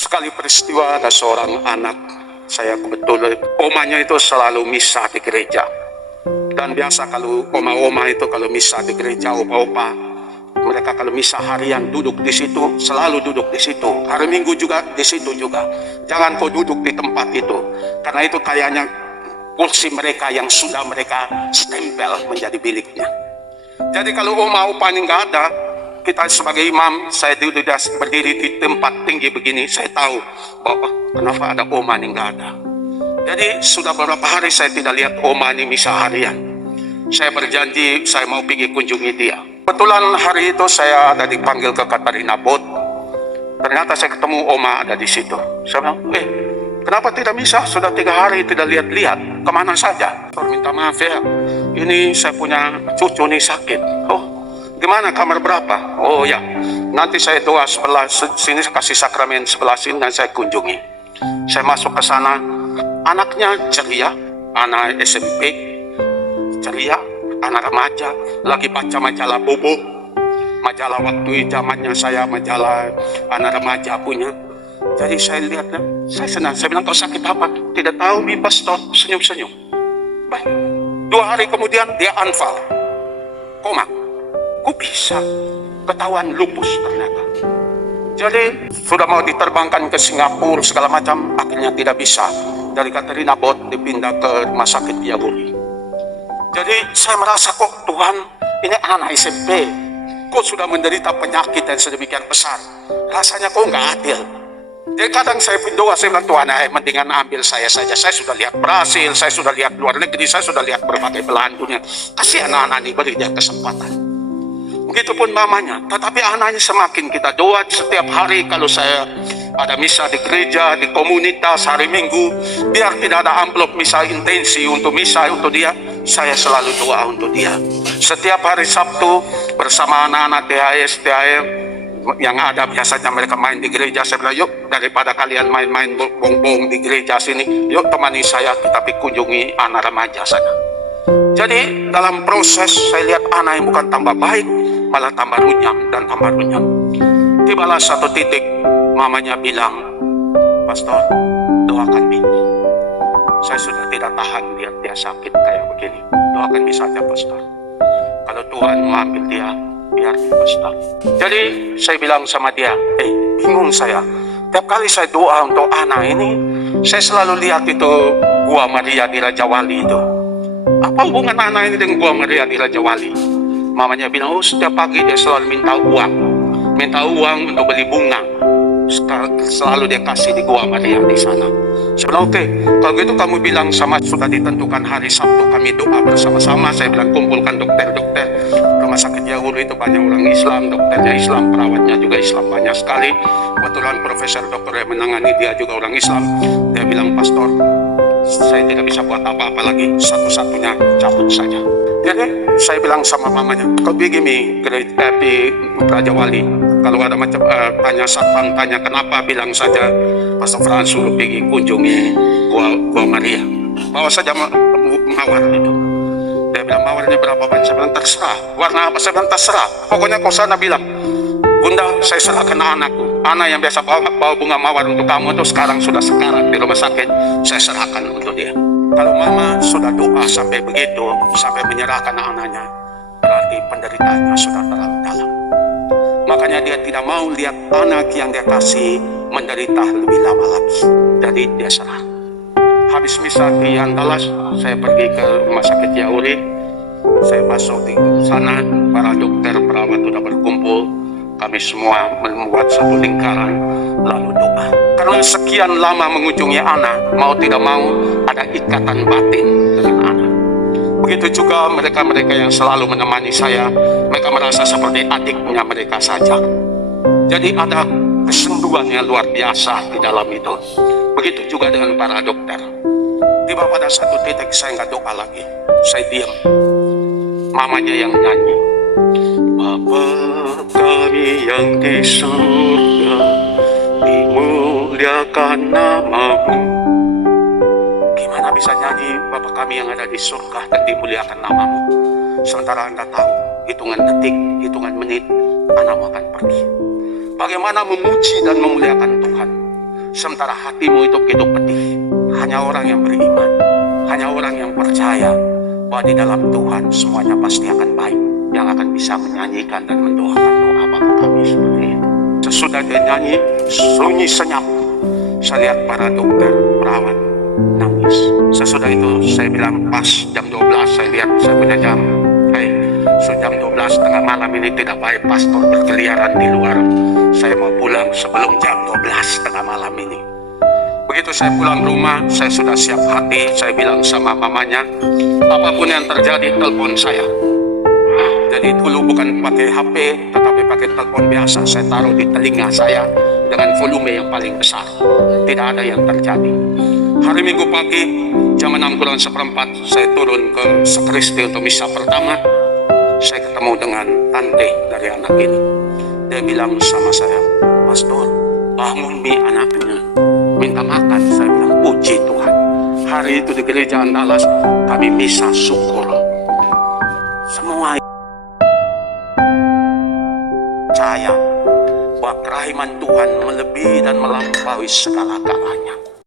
Sekali peristiwa ada seorang anak, saya kebetulan omanya itu selalu misa di gereja. Dan biasa kalau oma-oma itu kalau misa di gereja, opa-opa, mereka kalau misa harian duduk di situ, selalu duduk di situ. Hari Minggu juga di situ juga. Jangan kau duduk di tempat itu, karena itu kayaknya kursi mereka yang sudah mereka stempel menjadi miliknya. Jadi kalau oma-opanya nggak ada, kita sebagai imam, saya duduk berdiri di tempat tinggi begini, saya tahu bahwa kenapa ada oma ini nggak ada. Jadi sudah beberapa hari saya tidak lihat oma ini misa harian. Saya berjanji saya mau pergi kunjungi dia. Kebetulan hari itu saya ada dipanggil ke Katarina Bot. Ternyata saya ketemu oma ada di situ. Saya bilang, kenapa tidak misa? Sudah 3 hari tidak lihat-lihat. Kemana saja? Minta maaf ya, ini saya punya cucu nih sakit. Oh, gimana, kamar berapa? Oh ya, nanti saya doa sebelah sini, kasih sakramen sebelah sini dan saya kunjungi. Saya masuk ke sana, anaknya ceria, anak SMP, ceria, anak remaja, lagi baca majalah Bobo, majalah waktu zamannya saya, majalah anak remaja punya. Jadi saya lihatnya, saya senang. Saya bilang, kau sakit apa? Tidak tahu, Mi Pastor. Senyum-senyum. Baik, 2 hari kemudian dia anfal, koma. Kok bisa? Ketahuan lupus ternyata. Jadi sudah mau diterbangkan ke Singapura segala macam, akhirnya tidak bisa. Dari Katarina Bot dipindah ke rumah sakit Yaburi. Jadi saya merasa, kok Tuhan, ini anak SMP, kok sudah menderita penyakit yang sedemikian besar. Rasanya kok nggak adil. Jadi kadang saya berdoa, saya bilang, Tuhan, mendingan ambil saya saja. Saya sudah lihat Brasil, saya sudah lihat luar negeri, saya sudah lihat berbagai belahan dunia. Kasih anak-anak ini, beri dia kesempatan. Begitupun mamanya. Tetapi anaknya semakin kita doa setiap hari. Kalau saya ada misa di gereja, di komunitas hari Minggu, biar tidak ada amplop misa intensi untuk misa untuk dia, saya selalu doa untuk dia. Setiap hari Sabtu bersama anak-anak THR yang ada, biasanya mereka main di gereja. Saya bilang, yuk, daripada kalian main-main bong-bong di gereja sini, yuk temani saya, kita pergi kunjungi anak remaja sana. Jadi dalam proses saya lihat anak yang bukan tambah baik, malah tambah runyam dan tambah runyam. Tibalah satu titik, mamanya bilang, Pastor, doakan Mimi. Saya sudah tidak tahan lihat dia sakit kayak begini. Doakan Mimi saja, Pastor. Kalau Tuhan mau ambil dia, biar Pastor. Jadi saya bilang sama dia, bingung saya. Tiap kali saya doa untuk anak ini, saya selalu lihat itu Gua Maria di Raja Wali itu. Apa hubungan anak ini dengan Gua Maria di Raja Wali? Mamanya bilang, setiap pagi dia selalu minta uang untuk beli bunga. Selalu dia kasih di Gua Maria di sana. Saya bilang, oke, kalau gitu kamu bilang sama, sudah ditentukan hari Sabtu kami doa bersama-sama. Saya bilang, kumpulkan dokter-dokter. Rumah sakit Yahudi itu banyak orang Islam, dokternya Islam, perawatnya juga Islam banyak sekali. Kebetulan profesor dokter yang menangani dia juga orang Islam. Dia bilang, Pastor, saya tidak bisa buat apa-apa lagi, satu-satunya cabut saja. Jadi saya bilang sama mamanya, kau begini di Raja Wali, kalau ada macam tanya satpam, tanya kenapa, bilang saja Pastor Frans suruh pergi kunjungi Gua Maria, bawa saja mawar itu. Dia bilang, mawarnya berapa banyak? Saya bilang, terserah. Warna apa? Saya bilang, terserah. Pokoknya kau sana bilang, Bunda, saya serahkan anakku. Anak yang biasa bawa bunga mawar untuk kamu itu sekarang sudah sekarat di rumah sakit. Saya serahkan untuk dia. Kalau mama sudah doa sampai begitu, sampai menyerahkan anaknya, berarti penderitaannya sudah terlalu dalam. Makanya dia tidak mau lihat anak yang dia kasih menderita lebih lama lagi. Jadi dia serah. Habis misa di Andalas, saya pergi ke rumah sakit Yahudi. Saya masuk di sana, para dokter perawat sudah berkumpul. Kami semua membuat satu lingkaran, lalu doa. Karena sekian lama mengunjungi anak, mau tidak mau ada ikatan batin dengan anak. Begitu juga mereka-mereka yang selalu menemani saya, mereka merasa seperti adiknya mereka saja. Jadi ada kesenduan yang luar biasa di dalam itu. Begitu juga dengan para dokter. Tiba pada satu titik saya nggak doa lagi, saya diam. Mamanya yang nyanyi, Bapa kami yang di surga, dimuliakan namamu. Gimana bisa nyanyi Bapa kami yang ada di surga dan dimuliakan namamu, sementara Anda tahu hitungan detik, hitungan menit anakmu akan pergi. Bagaimana memuji dan memuliakan Tuhan? sementara hatimu itu begitu pedih. Hanya orang yang beriman, hanya orang yang percaya bahwa di dalam Tuhan semuanya pasti akan baik, yang akan bisa menyanyikan dan mendoakan doa Bapa kami seperti itu. Sesudah dia nyanyi, sunyi senyap, saya lihat para dokter, perawat nangis. Sesudah itu saya bilang pas jam 12, saya lihat saya punya jam, jam 12 tengah malam ini tidak baik pastor berkeliaran di luar. Saya mau pulang sebelum jam 12 tengah malam ini. Begitu saya pulang rumah, saya sudah siap hati. Saya bilang sama mamanya, apapun yang terjadi telepon saya. Jadi dulu bukan pakai HP, tetapi pakai telepon biasa. Saya taruh di telinga saya dengan volume yang paling besar. Tidak ada yang terjadi. Hari Minggu pagi, jam 6:45, saya turun ke sakristi untuk misa pertama. Saya ketemu dengan tante dari anak ini. Dia bilang sama saya, Pastor, bangun mi anaknya, minta makan. Saya bilang, puji Tuhan. Hari itu di gereja Andalas, kami misa syukur. Semua percaya bahwa kerahiman Tuhan melebihi dan melampaui segala-galanya.